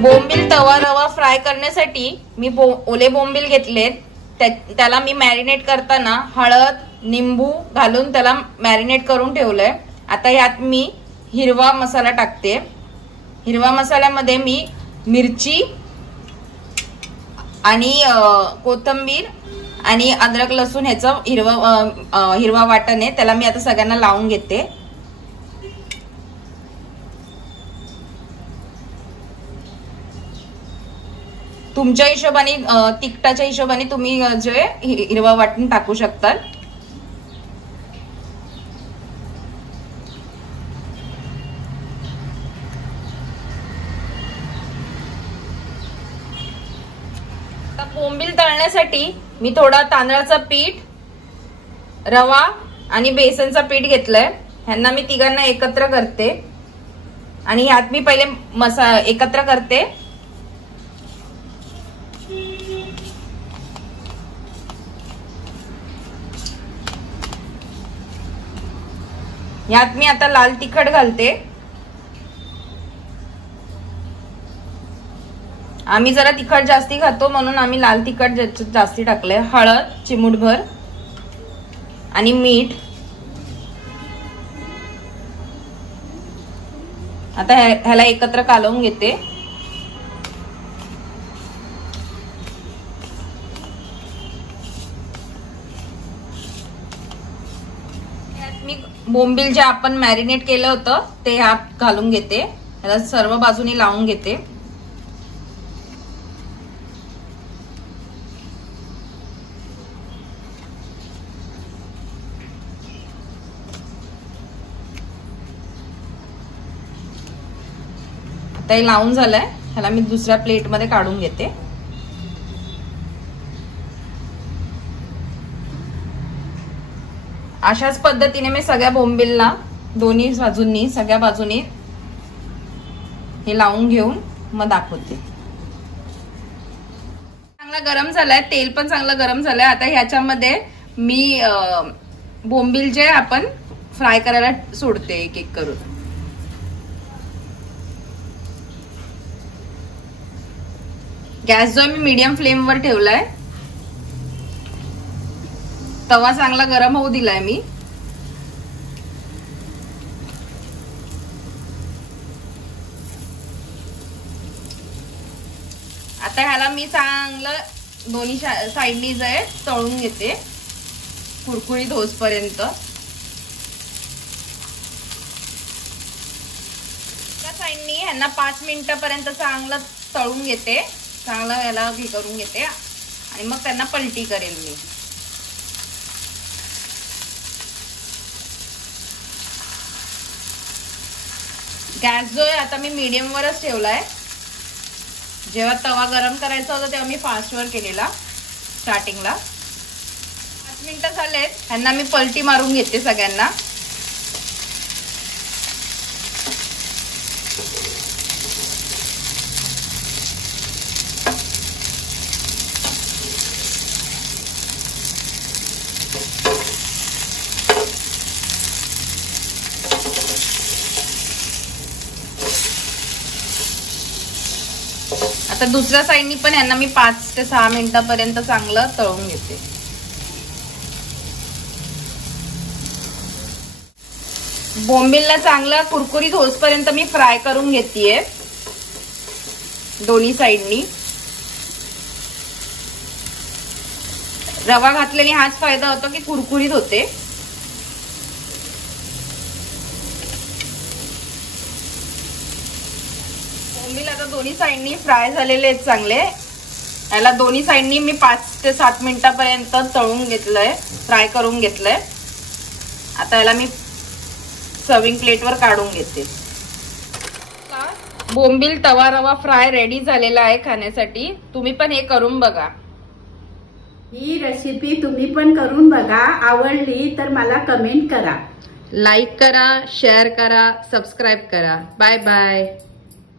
बोंबील तवा रवा फ्राय करण्यासाठी मी ओले बोंबील घेतलेत. त्याला मी मॅरिनेट करताना हळद निंबू घालून त्याला मॅरिनेट करून ठेवलंय. आता यात मी हिरवा मसाला टाकते. हिरवा मसाल्यामध्ये मी मिरची आणि कोथिंबीर आणि अद्रक लसूण ह्याचं हिरवा वाटण आहे, त्याला मी आता सगळ्यांना लावून घेते. तुमच्या हिशोबाने तिखटाच्या हिशोबाने तुम्ही जे हिरवा वाटण टाकू शकता. बोंबील तळण्यासाठी मी थोडा तांदळाचं पीठ, रवा आणि बेसनचं पीठ घेतलंय. ह्यांना मी तिघांना एकत्र करते आणि ह्यात मी पहिले एकत्र करते. ह्यात मी आता लाल तिखट घालते. आम्ही जरा तिखट जास्ती खातो म्हणून आम्ही लाल तिखट जास्ती टाकलंय. हळद चिमूटभर आणि मीठ. आता ह्याला एकत्र कालवून घेते. मी बोंबील जे आपण मॅरिनेट केलं होतं ते ह्यात घालून घेते. ह्याला सर्व बाजूनी लावून घेते. आता हे लावून झालंय. ह्याला मी दुसऱ्या प्लेट मध्ये काढून घेते. अशाच पद्धतीने मी सगळ्या बोंबीलला दोन्ही बाजूंनी सगळ्या बाजूनी हे लावून घेऊन मग दाखवते. चांगला गरम झालाय, तेल पण चांगलं गरम झालंय. आता ह्याच्यामध्ये मी बोंबील जे आपण फ्राय करायला सोडते एक एक करून. गॅस जो मी मीडियम फ्लेम वर ठेवलाय. तवा चांगला गरम होऊ दिलाय मी. आता ह्याला मी चांगलं दोन्ही साइडनी जे तळून घेते कुरकुरीत होसपर्यंत. त्या साइडनी ह्यांना 5 मिनिटापर्यंत चांगलं तळून घेते. चांगलं याला हे करून घेते आणि मग त्यांना पलटी करेल मी. गॅस जो आहे आता मी मीडियम वरच ठेवलाय. जेव्हा तवा गरम करायचा होता तेव्हा मी फास्ट वर केलेला स्टार्टिंगला. 5 मिनिटं झालेत. ह्यांना मी पलटी मारून घेते सगळ्यांना. आता दुसऱ्या साइडनी पण यांना मी 5 ते 6 मिनिटापर्यंत चांगलं तळून घेते. बोंबीलला चांगलं कुरकुरीत होसपर्यंत मी फ्राय करून घेतेय दोन्ही साइडनी. रवा घातल्याने हाच फायदा होतो की कुरकुरीत होते. बोंबील आता दोन्ही साइडनी फ्राय झालेले आहेत चांगले. याला दोन्ही साइडनी मी 5 ते 7 मिनिटापर्यंत तळून घेतलंय, फ्राय करून घेतलंय. आता याला मी सर्विंग प्लेटवर काढून घेते. बोंबील तवा रवा फ्राय रेडी झालेला आहे खाण्यासाठी. तुम्ही पण हे करून बघा. ही रेसिपी तुम्ही पण करून बघा. आवडली तर मला कमेंट करा, लाईक करा, शेअर करा, सबस्क्राईब करा. Bye bye.